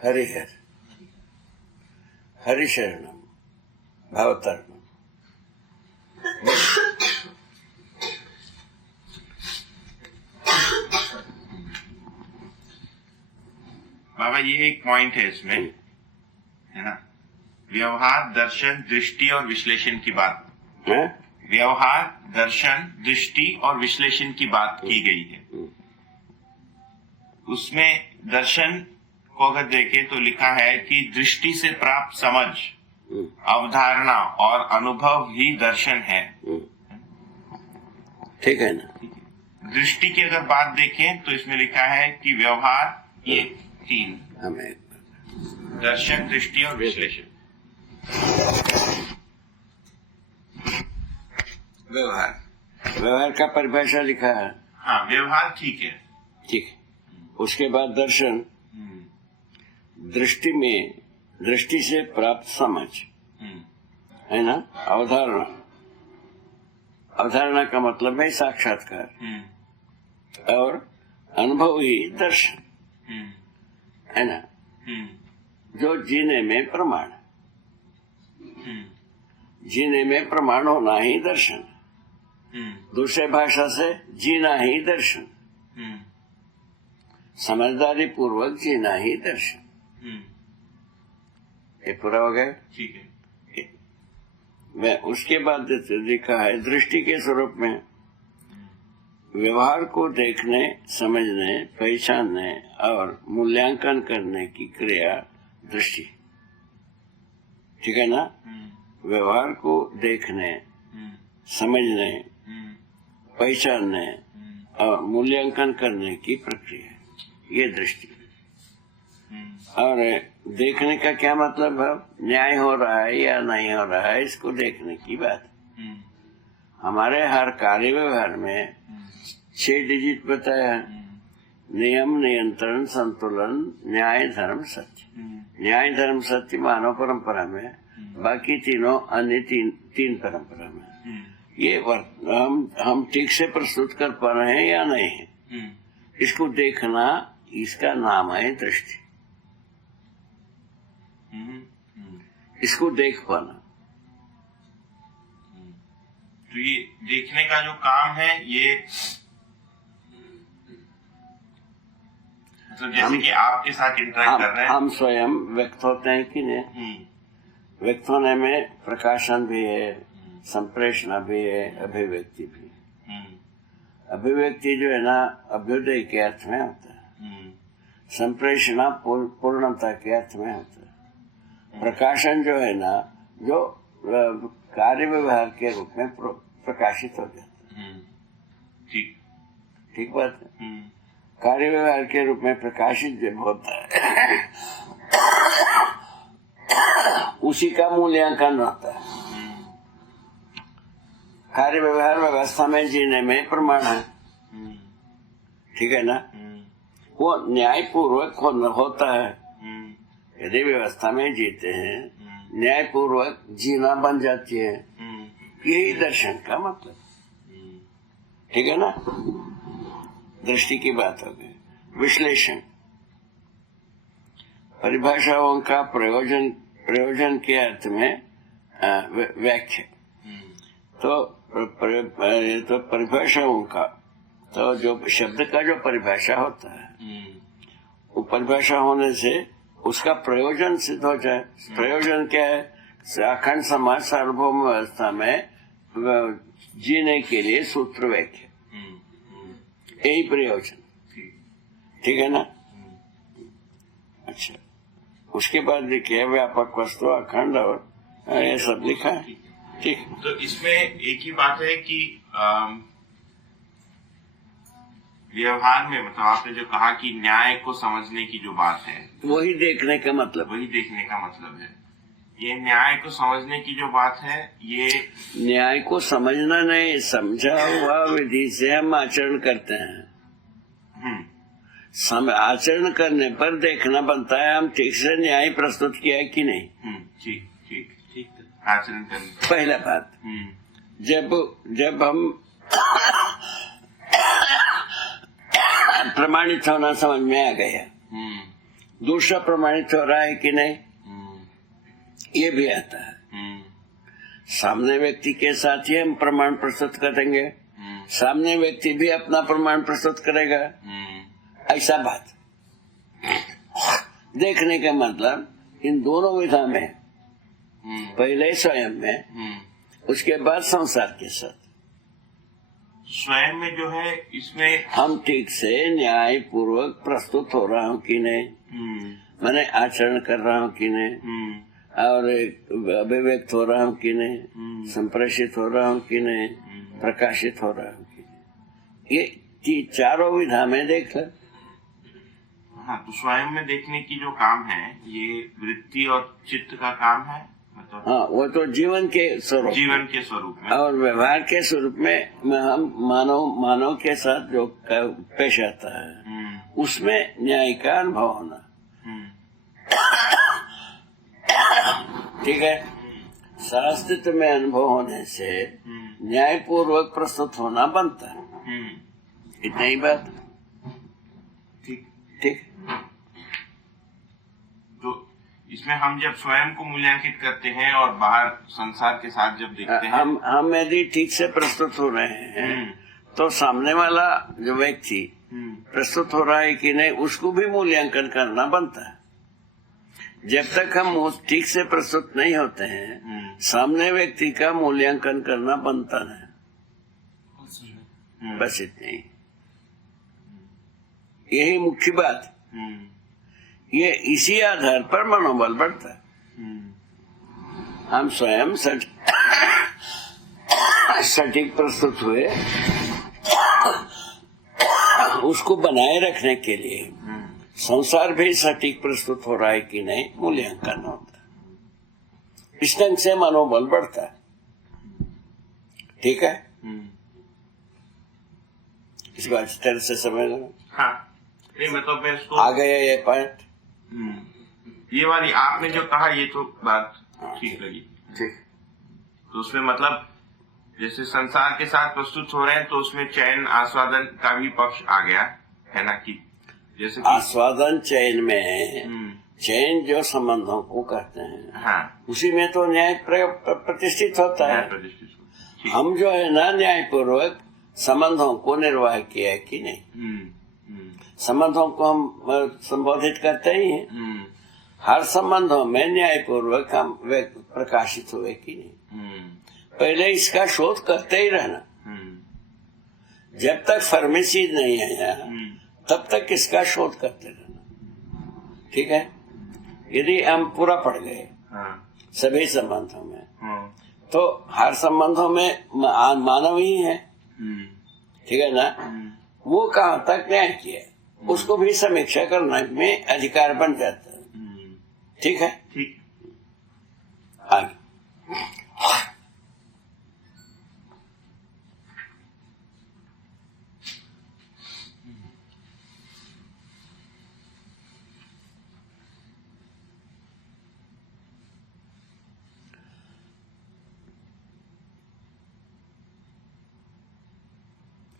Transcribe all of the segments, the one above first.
हरिहर हरिशरणम भावतरणम। बाबा ये एक पॉइंट है इसमें, है ना, व्यवहार दर्शन दृष्टि और विश्लेषण की बात है? व्यवहार दर्शन दृष्टि और विश्लेषण की बात की गई है। उसमें दर्शन को अगर देखें तो लिखा है कि दृष्टि से प्राप्त समझ, अवधारणा और अनुभव ही दर्शन है। ठीक है ना? दृष्टि की अगर बात देखें तो इसमें लिखा है कि व्यवहार ये 3, हमें दर्शन दृष्टि और विश्लेषण। व्यवहार का परिभाषा लिखा है। हाँ, व्यवहार ठीक है। ठीक है। उसके बाद दर्शन, दृष्टि में दृष्टि से प्राप्त समझ, है ना। अवधारणा का मतलब है साक्षात्कार, और अनुभव ही दर्शन, है ना, जो जीने में प्रमाण, जीने में प्रमाण होना ही दर्शन, दूसरे भाषा से जीना ही दर्शन, समझदारी पूर्वक जीना ही दर्शन। ये पूरा हो गया। ठीक है। मैं उसके बाद लिखा है दृष्टि के स्वरूप में व्यवहार को देखने, समझने, पहचानने और मूल्यांकन करने की क्रिया दृष्टि। ठीक है ना? व्यवहार को देखने, समझने, पहचानने और मूल्यांकन करने की प्रक्रिया, ये दृष्टि। और देखने का क्या मतलब है? न्याय हो रहा है या नहीं हो रहा है, इसको देखने की बात। हमारे हर कार्य व्यवहार में 6 डिजिट बताया है: नियम, नियंत्रण, संतुलन, न्याय, धर्म, सत्य। न्याय, धर्म, सत्य मानव परंपरा में, बाकी तीनों अन्य तीन परंपरा में। ये हम ठीक से प्रस्तुत कर पा रहे हैं या नहीं है, इसको देखना, इसका नाम है दृष्टि। इसको देख पाना। तो ये देखने का जो काम है, ये तो जैसे कि आपके साथ इंटरेक्ट कर रहे हैं, हम स्वयं व्यक्त होते हैं कि नहीं? व्यक्त होने में प्रकाशन भी है, संप्रेषणा भी है, अभिव्यक्ति भी है। अभिव्यक्ति जो है ना, अभ्युदय के अर्थ में होता है। संप्रेषणा पूर्णता के अर्थ में होता है। प्रकाशन जो है ना, जो कार्य व्यवहार के रूप में प्रकाशित हो जाता है। ठीक बात है। कार्य व्यवहार के रूप में प्रकाशित जब होता है उसी का मूल्यांकन होता है। कार्य व्यवहार व्यवस्था में जीने में प्रमाण है। ठीक है ना? वो न्यायपूर्वक होता है। यदि व्यवस्था में जीते हैं, न्यायपूर्वक जीना बन जाती है। यही दर्शन का मतलब। ठीक है ना? दृष्टि की बात हो गई। विश्लेषण, परिभाषाओं का प्रयोजन के अर्थ में व्याख्या। तो परिभाषाओं का, तो जो शब्द का जो परिभाषा होता है, वो परिभाषा होने से उसका प्रयोजन सिद्ध हो जाए। प्रयोजन क्या है? अखंड समाज सार्वभौम व्यवस्था में जीने के लिए सूत्र व्याख्या, यही प्रयोजन। ठीक है ना? अच्छा, उसके बाद लिखे व्यापक वस्तु, अखंड, और ये सब लिखा है। ठीक। तो इसमें एक ही बात है कि व्यवहार में, मतलब आपने जो कहा कि न्याय को समझने की जो बात है, वही देखने का मतलब, वही देखने का मतलब है। ये न्याय को समझने की जो बात है, ये न्याय को समझना नहीं, समझा हुआ विधि से हम आचरण करते हैं। आचरण करने पर देखना बनता है हम ठीक से न्याय प्रस्तुत किया है कि नहीं। ठीक ठीक ठीक। आचरण करने पहला बात, जब हम प्रमाणित होना समझ में आ गया, दूसरा प्रमाणित हो रहा है कि नहीं, ये भी आता है। सामने व्यक्ति के साथ ही हम प्रमाण प्रस्तुत करेंगे, सामने व्यक्ति भी अपना प्रमाण प्रस्तुत करेगा, ऐसा बात देखने का मतलब इन दोनों विधा में, पहले स्वयं में, उसके बाद संसार के साथ। स्वयं में जो है इसमें हम ठीक से न्याय पूर्वक प्रस्तुत हो रहा हूँ कि नहीं, मैंने आचरण कर रहा हूँ कि नहीं, और अभिव्यक्त हो रहा हूँ कि नहीं, संप्रेषित हो रहा हूँ कि नहीं, प्रकाशित हो रहा हूँ कि नहीं, ये चारों विधा में देख ले। हाँ, तो स्वयं में देखने की जो काम है ये वृत्ति और चित्त का काम है, मतलब हाँ, वो तो जीवन के स्वरूप, जीवन के स्वरूप में, और व्यवहार के स्वरूप में हम मानव के साथ जो पेश आता है उसमें न्याय का अनुभव होना। ठीक है, शास्त्र में अनुभव होने से न्याय पूर्वक प्रस्तुत होना बनता है। इतना ही बात। ठीक ठीक। तो इसमें हम जब स्वयं को मूल्यांकित करते हैं और बाहर संसार के साथ जब देखते हैं, हम यदि ठीक से प्रस्तुत हो रहे हैं तो सामने वाला जो व्यक्ति प्रस्तुत हो रहा है कि नहीं उसको भी मूल्यांकन करना बनता है। जब तक हम ठीक से प्रस्तुत नहीं होते हैं सामने व्यक्ति का मूल्यांकन करना बनता है। बस इतनी ही, यही मुख्य बात। ये इसी आधार पर मनोबल बढ़ता है। हम स्वयं सटीक प्रस्तुत हुए, उसको बनाए रखने के लिए संसार भी सटीक प्रस्तुत हो रहा है कि नहीं मूल्यांकन होता है। इस ढंग से मनोबल बढ़ता है। ठीक है, इसको अच्छी तरह से समझ लो। हाँ, मतलब मैं इसको आ गया ये पॉइंट। ये वाली आपने जो कहा ये तो बात ठीक लगी। ठीक। तो उसमें मतलब जैसे संसार के साथ प्रस्तुत हो रहे हैं तो उसमें चयन आस्वादन का भी पक्ष आ गया है ना, कि जैसे आस्वादन चयन में चयन जो संबंधों को कहते हैं, हाँ, उसी में तो न्याय प्रतिष्ठित होता है। प्रतिष्ठित। हम जो है ना न्याय पूर्वक संबंधों को निर्वाह किया है कि नहीं, संबंधों को हम संबोधित करते ही हैं। हर संबंधों में न्याय पूर्वक हम प्रकाशित हुए कि नहीं, पहले इसका शोध करते ही रहना। जब तक फर्मेसी नहीं आया तब तक इसका शोध करते रहना। ठीक है, यदि हम पूरा पढ़ गए सभी संबंधों में तो हर संबंधों में मानव ही है। ठीक है ना, वो कहाँ तक न्याय किया उसको भी समीक्षा करने में अधिकार बन जाता है। ठीक है, ठीक। आगे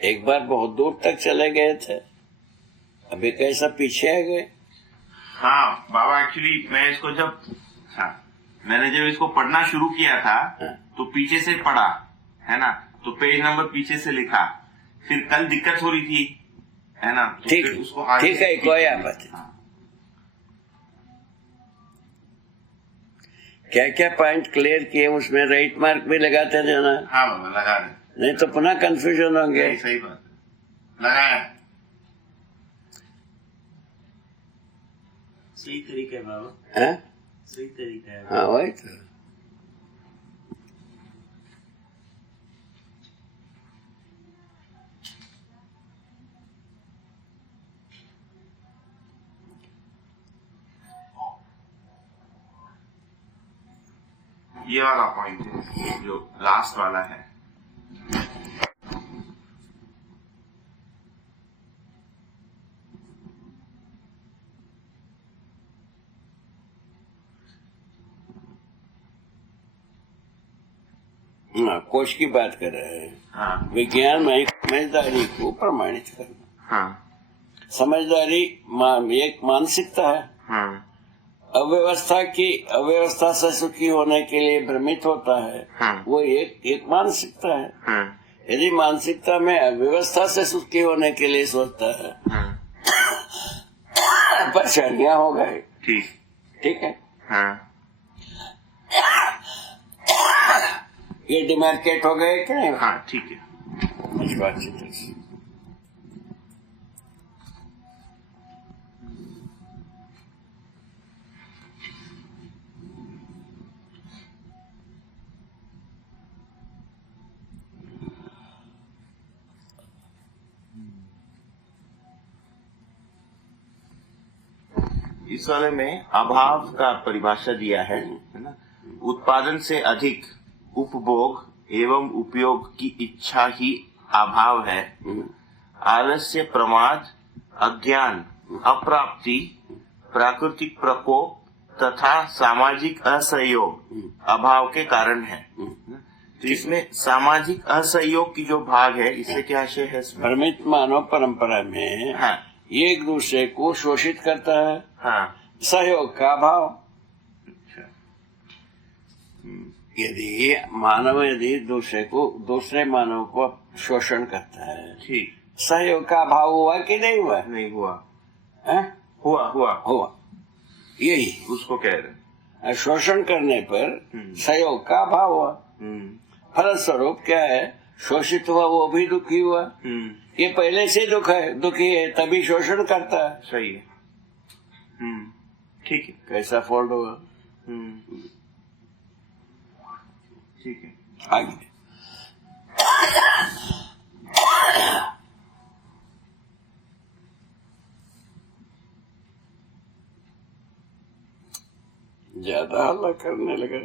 एक बार बहुत दूर तक चले गए थे, अभी कैसा पीछे आ गए। हाँ बाबा, एक्चुअली मैं इसको मैंने जब इसको पढ़ना शुरू किया था तो पीछे से पढ़ा है ना, तो पेज नंबर पीछे से लिखा, फिर कल दिक्कत हो रही थी है ना, तो ठीक ठीक है, कोई आपत्ति। क्या क्या पॉइंट क्लियर किए उसमें राइट मार्क भी लगाते जाना। हाँ बाबा, लगा दे, नहीं तो पुनः कंफ्यूजन होंगे। सही बात है, लगाया। सही तरीका है बाबा, हाँ सही तरीका है। हाँ, वही तो। ये वाला पॉइंट है जो लास्ट वाला है। कोश की बात कर रहे हैं। हाँ विज्ञान में समझदारी को प्रमाणित करना। हाँ समझदारी एक मानसिकता है। हाँ अव्यवस्था से सुखी होने के लिए भ्रमित होता है, हाँ वो एक मानसिकता है। हाँ यदि मानसिकता में अव्यवस्था से सुखी होने के लिए सोचता है, हाँ परेशानियां हो गए। ठीक है, हाँ ये डिमार्केट हो गए कि नहीं? हाँ ठीक है। इस बात से तो इस वाले में अभाव का परिभाषा दिया है ना। उत्पादन से अधिक उपभोग एवं उपयोग की इच्छा ही अभाव है। आलस्य, प्रमाद, अज्ञान, अप्राप्ति, प्राकृतिक प्रकोप तथा सामाजिक असहयोग अभाव के कारण है। तो इसमें सामाजिक असहयोग की जो भाग है, इससे क्या आशय है? भ्रमित मानव परंपरा में हाँ एक दूसरे को शोषित करता है, हाँ सहयोग का अभाव। अच्छा यदि दूसरे मानव को शोषण करता है, ठीक। सहयोग का अभाव हुआ कि नहीं हुआ? नहीं हुआ। है? हुआ यही उसको कह रहे हैं। शोषण करने पर सहयोग का अभाव हुआ। फलस्वरूप क्या है? शोषित हुआ वो भी दुखी हुआ। ये पहले से दुखी है तभी शोषण करता है। सही है। ठीक है। कैसा फोल्ड होगा? ठीक है। आगे ज्यादा हल्ला करने लगा।